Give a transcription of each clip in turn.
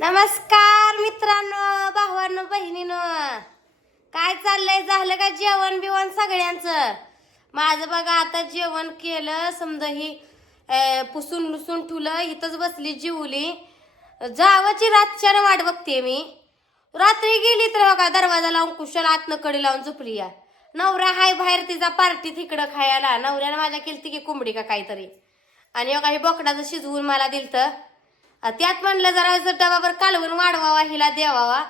नमस्कार मित्रांनो भावांनो बहिणीनो. काय चाललंय? झालं का जेवण बिवण सगळ्यांचं? माझं बघा आता जेवण केलं समजा ही पुसून लुसून ठुलं इथंच बसली जिवली. जावाची रातच्यानं वाट बघते मी. रात्री गेली तर बघा दरवाजा लावून कुशल आतनं कडे लावून झोपली या नवरा हाय बाहेर तिचा पार्टी तिकडं खायला. नवऱ्यानं माझ्या केली ती की कोंबडी का काहीतरी. आणि बघा हे बोकडाचं शिजवून मला दिलं तर त्यात म्हणलं जरा जर डबाभर कालवून वाढवावा हिला देवावा.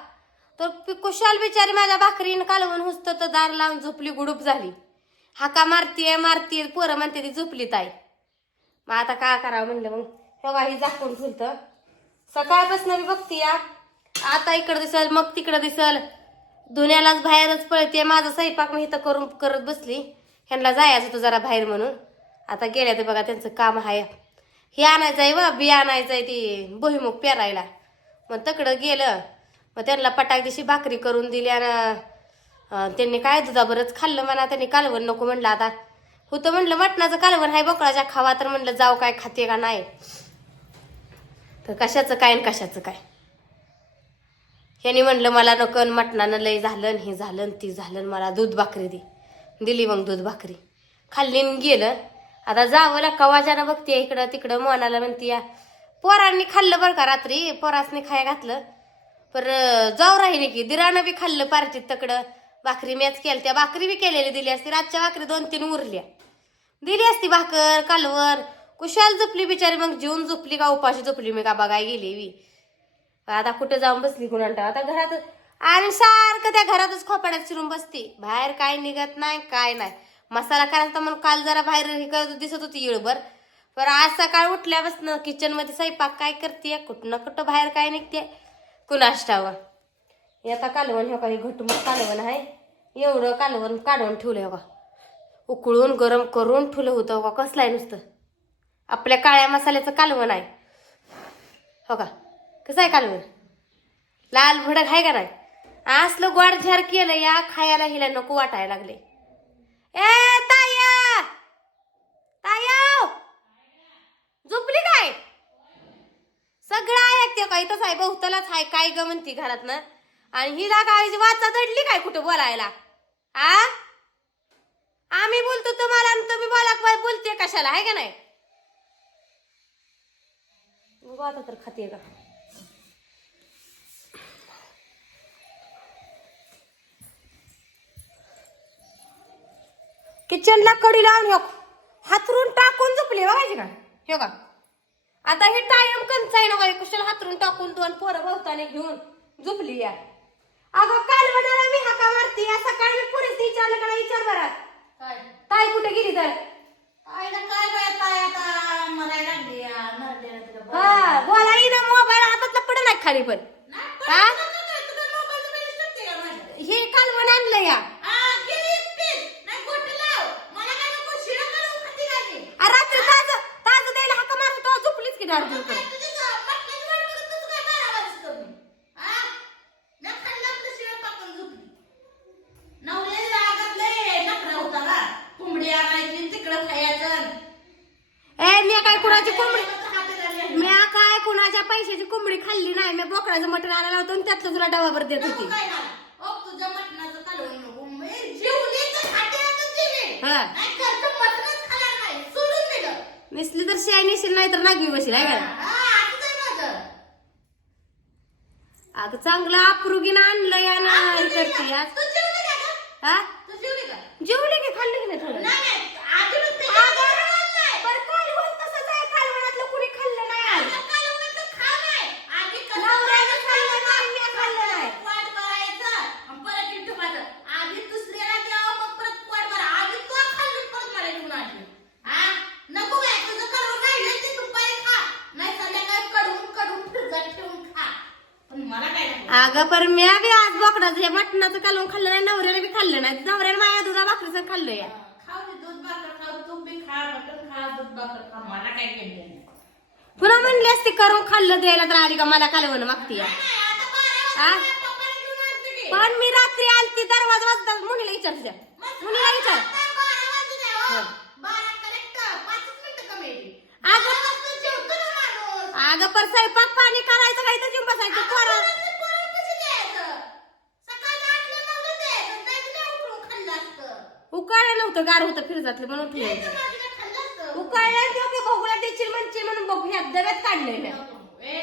तर कुशाल बिचारी माझ्या भाकरीनं कालवून हुसत तर दार लावून झोपली गुडूप झाली. हाका मारतीये मारतीये पोरं म्हणते ती झोपली ताई. मग आता काय करावं म्हणलं मग? बघा ही झाकून ठुलतं सकाळपासून मी बघते या. आता इकडं दिसल मग तिकडं दिसल. धुण्यालाच बाहेरच पळते माझा स्वयंपाक मी इथं करून करत बसली. ह्यांना जायचं होतं जरा बाहेर म्हणून. आता गेल्या ते बघा त्यांचं काम आहे. हे आणायचं आहे व बी आणायचं आहे ती भुईमुग पेरायला. मग तकडं गेलं. मग त्यांना पटाक दिवशी भाकरी करून दिली आणि त्यांनी काय दुधाबरच खाल्लं म्हणा त्यांनी कालवण नको म्हणलं आता. होतं म्हणलं मटणाचं कालवण आहे बोकळाच्या खावा तर म्हणलं जाऊ काय खाते का नाही. तर कशाचं काय आणि कशाचं काय. ह्यानी म्हणलं मला नकन मटणानं लय झालं हे झालं ती झालं मला दूध भाकरी दे. दिली मग दूध भाकरी. खाल्ली आणि गेलं. आता जावं का वाजानं बघते इकडं तिकडं मोनाला म्हणते या पोरांनी खाल्लं बरं का रात्री? पोरासनी खाया घातलं. पर जाऊ राहिले की दिरानं बी खाल्लं पार्टीत तकडं. भाकरी मॅच केलं त्या भाकरी बी केलेली दिली असती. रातच्या भाकरी दोन तीन उरल्या. दिली असती भाकर कालवण. कुशाल झोपली बिचारी मग जेवून झोपली का उपाशी झोपली मी का बघाय गेली बी. आता कुठं जाऊन बसली कुणाला आता घरात आणि सारखं त्या घरातच खोपाड्यात शिरून बसते. बाहेर काय निघत नाही काय नाही. मसाला करायचा म्हणून काल जरा बाहेर हे करत दिसत होती इळभर पर आज सकाळ उठल्यापासून किचनमध्ये स्वयंपाक काय करते कुठं ना कुठं बाहेर काय निघते कुणाष्टावं ठावं हे आता कालवण हे काही घटमुट कालवण आहे. एवढं कालवण काढून ठेवलंय बा उकळून गरम करून ठेवलं होतं बा कसलं आहे नुसतं. आपल्या काळ्या मसाल्याचं कालवण आहे. हो का? कसं आहे कालवण? लाल भडक आहे का नाही? असलं गोड झार केलं या खायला हिला नको वाटायला लागले ए ताया! ताया झोपली काय? सगळं ऐकते काय तसं आहे बहुतलाच आहे काय ग म्हणती घरात ना? आणि हिला काय वाचा दडली काय कुठं बोलायला? आ? आम्ही बोलतो तुम्हाला आणि तुम्ही बोला बोलते कशाला आहे का नाही? आता तर खाते का किचनला कडी लावून हो हातरून टाकून झोपली बघायची का हे का आता हे टायम कंच आहे ना बाई कुशल हातरून टाकून दोन पोरं भवताने घेऊन झोपली या. अगं काल म्हणाला मी हाका मारती या सकाळी मी पुरीच विचारलं का विचार बरा? काय? ताई कुठे गेली तर. हा बोला ना मोबाईल हातातला खाली पण. हा? हे कालवण आणलं या. काय कुणाच्या पैशाची कोंबडी खाल्ली नाही. मी बोकडाचं मटण आणायला होतं आणि त्यातलं तुला डबाभर देत होती. जेवली तर खात्यातच जेवेन. हा. नाही घरचं मटणच खाणार नाही. सोडून दिलं. नसली तर शियाय नेशील नाही तर नागवी बसेल आहे का. अगं चांगलं आपरुगीनं आणलं या ना करते आज. हा? जेवले की खाल्लं की नाही थोडं नाही, नाही. अजूनच ते अगं, जेवण नाही. पण कालवण तसंच आहे कालवणातलं कुणी खाल्लं नाही आज. आता कालवणाचं खा नाही. आधी कसं नवऱ्यानं करायचं? खाल्लं नाही, मी खाल्लं नाही. पोट भरायचं, आणि परत इथं ठेवायचं. आधी दुसऱ्याला द्यावं, मग परत पोट भरा. आधी तू खाल्लं, परत मला घेऊन आली. हा? नको काय, तुझं कालवण राहिलं ते दुपारी खा. नाही संध्याकाळी कडवून कडवून फ्रिजात ठेवून खा. पण मला काय नको. अगं पण मी बी आज बोकडाचं हे मटणाचं कालवण खाल्लं नाही नवऱ्याने बी खाल्लं नाही नवऱ्याने माझ्या दुधा भाकरीचं खाल्लं या खाऊ दे, दूध भाकर खाऊ, तू बी खा, मटण खा, दूध भाकर खा. मला काय केलं नाही. पुन्हा म्हणली असती करून खाल्लं द्यायला तर आली का मला कालवण मागती या. पण मी रात्री आलती दरवाजा वाजता मुलीला विचारते मग मुलीला विचार हो. हो. अगं- पर स्वयंपाक पाणी करायचं काय तर बसायचं होतं गार होतं फिरजातलं म्हणून ठेवायचं किंवा ते भोगळा देशील म्हणशील म्हणून बघू ह्या डब्यात काढलंय मी ए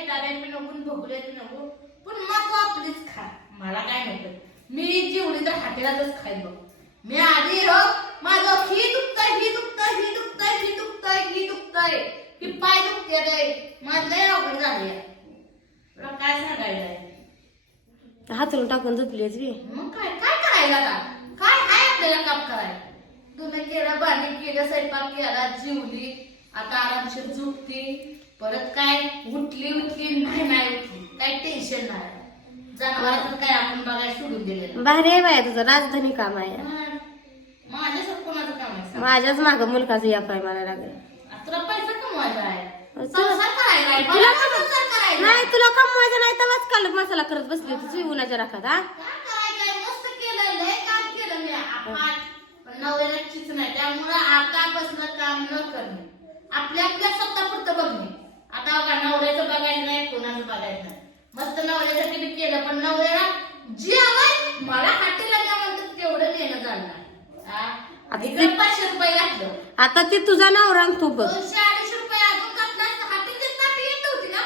नको भोगले नको. पण मग आपलीच खा. मला काय नको मी जेवढी तर हाटेलातच खाईल बघ. मी आधी हो माझं ही दुखतंय ही दुखतंय ही दुखतंय ही दुखतंय ही दुखतंय. ही पाय दुखते ते माझं लय अवघड झालंय. तुला काय सांगायचं आहे? हातरून टाकून झोपलीच बी. मग काय काय करायला आता? आहे काम करायला तुम्ही केलं भांडी केलं स्वयंपाक केला जीवली आता आरामशीर झोपती परत काय? उठली उठली नाही नाही उठली. काय टेन्शन नाही. जनावरांचं काय आपण बघायला सोडून दिलेलं भारी आहे बाया तुझं राजधानी काम आहे. कोणाचं काम आहे सांग? माझ्याच माग मुलगाचं या मला लागेल. आता तुला पैसा कमवायचा आहे. तुला- संसार करायचा आहे तुला मला संसार करायचा नाही तुला कमवायचं नाही तेव्हाच काल मसाला करत बसली तुझी उन्हाच्या राखात हा? काय करायचंय मस्त केलं लय काम केलं मी आपण पण नवऱ्याला चिच नाही. त्यामुळं आतापासून काम न करणे. आपल्या आपल्या स्वतःपुरतं बघणे. आता बघा नवऱ्याचं बघायचं नाही कोणाचं बघायचं नाही. मस्त नवऱ्यासाठी मी केलं पण नवऱ्याला जे आवड मला हाटेला म्हणतात तेवढं नेणं. हा? आता ते- पाचशे रुपये घातलं. आता ती तुझा नवरा आणि तू बघ दोनशे अडीचशे रुपये अजून घातलं असतं हाटेल ताटी येत होती ना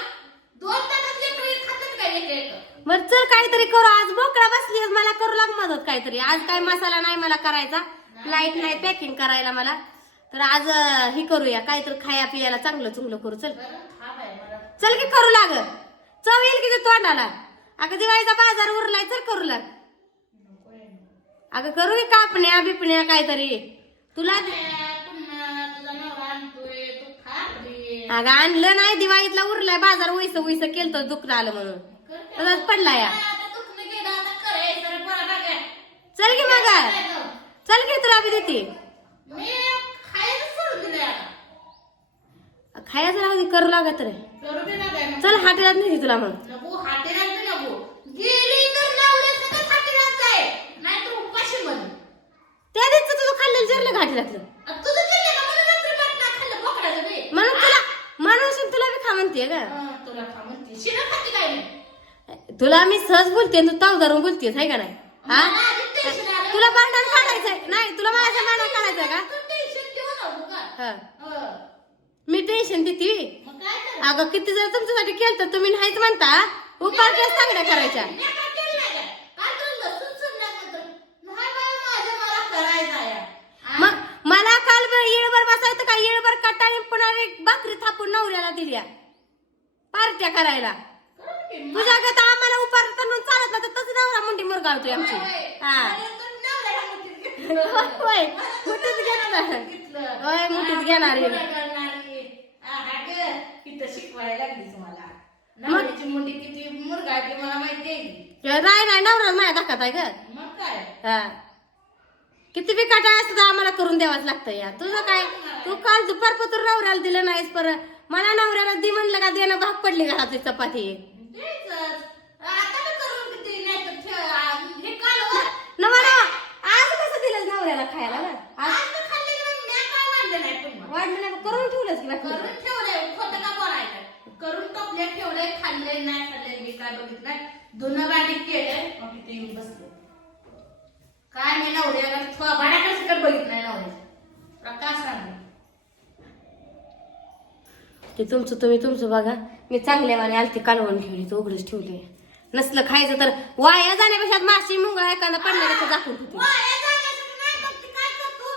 दोन तासात लेकरं खातात काय एक एक बर चल काहीतरी करू. आज बोकडा बसली मला करू लाग मदत काहीतरी. आज काय मसाला नाही मला करायचा. लाइट नाही. पॅकिंग करायला मला. तर आज हे करूया काहीतरी खाया पियाला चांगलं चुंगलं करू. चल. चल की करू लाग. चव येईल की ते तोंडाला? अगं दिवाळीचा बाजार उरलाय चल करू लाग. अगं करू की कापण्या बिपण्या काहीतरी. तुला. अगं आणलं नाही दिवाळीतला उरलाय बाजार उईस उईस केलं दुखणं आलं म्हणून? तसाच पडला या. चल की मग? चल की तुला बी देते मी खायचं राहू दे करू लागत रे. चल हाटेलात नाही तुला मग. त्या दिवशी तुझं खाल्लेलं जिरलं घाटीलातलं? म्हणून तुला म्हणून तुला बी खा म्हणते का तुला खा म्हणते. शिळं खाते काय नाही. तुला मी सहज बोलते तू ताव धरून बोलतेस आहे का नाही हा. तुला भांडण काढायचंय नाही तुला माझं भांडण काढायचंय का? हा. मी टेन्शन देते? अगं किती जर तुमच्यासाठी केलं तर तुम्ही नाहीच म्हणता उपारच्याच चांगल्या करायच्या मी काय केलं नाही काय? काय तर लसूण सोडल्यानंतर, नाही बाई, माझं मला करायचं आहे. आ? मग मला काल येळभर बसायचं का येळभर कटाळी पुन्हा एक भाकरी थापून नवऱ्याला दिल्या पार्ट्या करायला. तुझ्या गत आम्हाला उपार करून चालत नाही तर तसं नवरा मुंडी मुरगाळतोय आमची. होय. हा. तर मुठीत घेतलं. होय मुठीत घेणार आहे. हा शिकवायला मला नवऱ्याची मुंडी किती मला माहिती. नाही नाही नवरा माझ्या दाखवत आहे ग. मग काय? हा. किती बी काटा असतं तर आम्हाला करून द्यावाच लागतं या तुझं काय? तू काल दुपार पत्र नवऱ्याला दिलं नाहीस पर मला नवऱ्याला दे म्हणलं का देणं भाग पडली घरातली चपाती. काय मी काय बघितलं धुणं भांडी केलंय मग तिथे येऊन बसले. काय मी नवऱ्याला सकट बघितलं नाही नवऱ्याचं का सांगू ते तुमचं तुम्ही तुमचं बघा. मी चांगल्या वाणी आलती कालवण ठेवली तर उघडच ठेवली. नसलं खायचं तर वाया जाण्यापेक्षा माशी मुंगा एखादा पडलेला तर दाखवून ठेवते वाया जाण्यासाठी नाही मग ती काय करतो?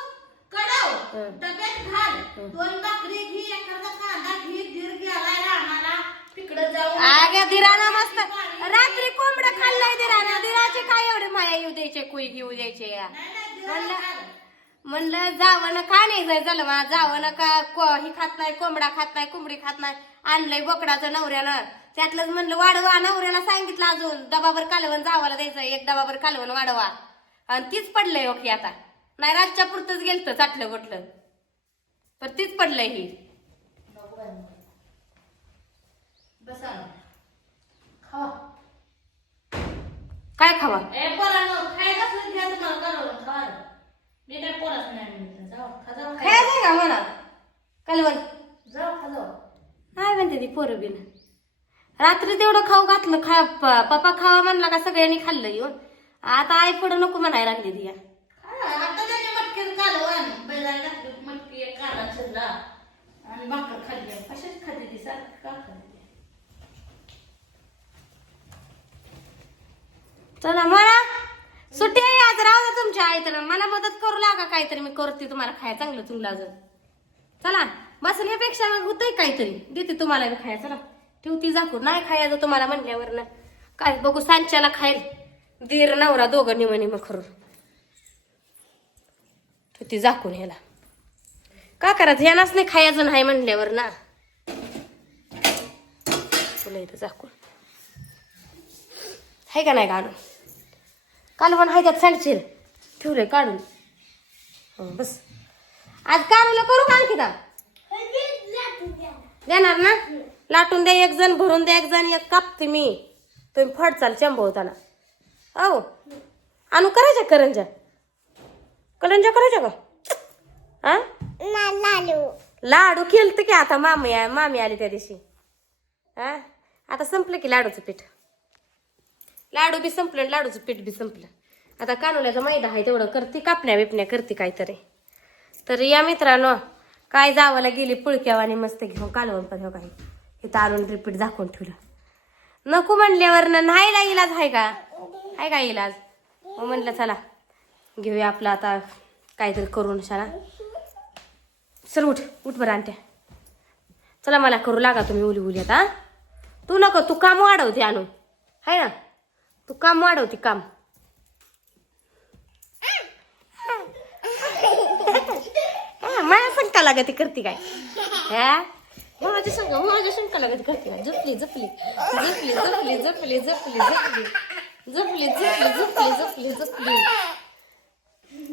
कढव, हं. डब्यात घाल. दोन भाकरी घे एखादा कांदा घे दीर गेलाय रानाला. तिकडे जाऊन अगं दिराना मस्त. रात्री कोंबडं खाल्लाय दिराना दिराचे काय एवढे माया येऊ द्यायचे कुई घेऊ द्यायचे या. नाही, नाही, दिराला म्हणलं घाल. म्हणलं जावं ना का नाही जाय झालं मा? जावं ना का को- ही खात नाही कोंबडा खात नाही कोंबडी खात नाही. आणलंय बोकडाचं नवऱ्यानं त्यातलंच म्हणलं वाढवा नवऱ्याला सांगितलं अजून डबाभर कालवण जावाला द्यायचं एक डबाभर कालवण वाढवा. आणि तीच पडलंय ओके आता. नाही रातच्या पुरतच गेलत चाटलं गोटलं पण तीच पडलंय ही. बसा खावा. काय खावा. मी काय पोराचं नाही म्हणत. जाऊ, खा जाऊ, खा. खायचंय का म्हणा कालवण जाऊ, खा जाऊ. काय म्हणते ती पोरं बिन रात्री तेवढं खाऊ घातलं खा प- पप्पा खावा म्हणला का सगळ्यांनी खाल्लं येऊन आता आई पुढं नको म्हणायला लागली ती या. खा, आता त्याच्या मटकीत कालवण. जायला घातली मटकी एक कांदा चिरला आणि भाकर खाल्ली कशाच खाते ती सारखं का खाते चला मला सुट्टी आहे आज राहू द्या तुमच्या आई तर मला मदत करू लागा काहीतरी मी करते तुम्हाला खाय चांगलं तुला अजून. चला बसण्यापेक्षा होतंय काहीतरी. देते तुम्हाला बी खाया चला ठेवती झाकून. नाही खायचं तुम्हाला म्हणल्यावर ना काय बघू सांच्याला खायल दीर नवरा दोघं निम मग खरं ठेवती झाकून ह्याला. का करायचं? ह्यानाच नाही खायचं नाही म्हणल्यावर ना तुला इथं झाकून. आहे का नाही गाणं? कालवण आहे त्यात सांडशील. ठेवलंय काढून. हं, बस. आज काढूला करू का आणखी दा देणार ना? लाटून द्या एक जण भरून द्या एक जण एक कापते मी. तुम्ही फड चाल चंबवताना हो आणू करायच्या करंजा? करंजा करायच्या का? हा लाडू केलत की आता मामी आ- मामी आली त्या दिवशी. हा आता संपलं की लाडूचं पीठ. लाडू बी संपलं आणि लाडूचं पीठ बी संपलं. आता कानोल्याचा मैदा आहे तेवढं करते कापण्या बिपण्या करते काहीतरी. तर या मित्रांनो काय जावाला गेली पुळक्यावानी मस्त घेऊन कालवण पण हो काही हे आणून रिपीट दाखवून ठेवलं. नको म्हणल्यावर नाही ना इलाज आहे का? आहे का इलाज? मग म्हणलं चला घेऊया आपलं आता काहीतरी करून शाला. चल उठ उठ बरं आणत्या चला मला करू लागा तुम्ही उली उली आता तू नको तू काम वाढवते आणू हाय ना? तू काम वाढवते काम. हा, माझ्या शंका लागते करते काय? हो, माझ्या शंका हो, माझ्या शंका लागते करते काय? जपली जपली जपली जपली जपली जपली जपली जपली जपली जपली जपली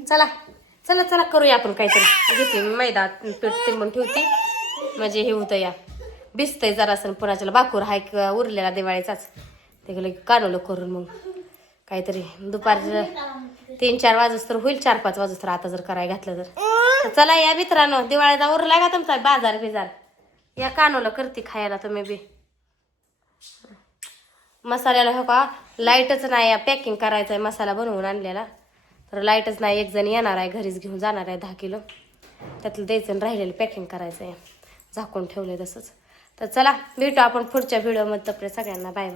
चला चला चला करूया आपण काहीतरी. घेते मी मैदा पीठ म्हणून ठेवते. म्हणजे हे होतं या भिजतंय जरासं पुण्याच्याला बाकूर हाय क- उरलेला दिवाळीचाच. ते गेलं कानवलं करून मग. काहीतरी. दुपारचं तीन चार वाजूस तर होईल चार पाच वाजूस तर आता जर करायला घातलं तर. चला या मित्रांनो दिवाळीचा उरला का तुमचा बाजार बिजार. या कानवलं करते खायला तुम्ही बी. मसाल्याला हो का लाईटच नाही पॅकिंग करायचं आहे मसाला बनवून आणलेला. तर लाईटच नाही एक जण येणार आहे घरीच घेऊन जाणार आहे दहा किलो. त्यातलं द्यायचं आणि राहिलेलं पॅकिंग करायचं आहे झाकून ठेवलंय तसंच. तर चला भेटू आपण पुढच्या व्हिडिओमध्ये तपरे सगळ्यांना बाय बाय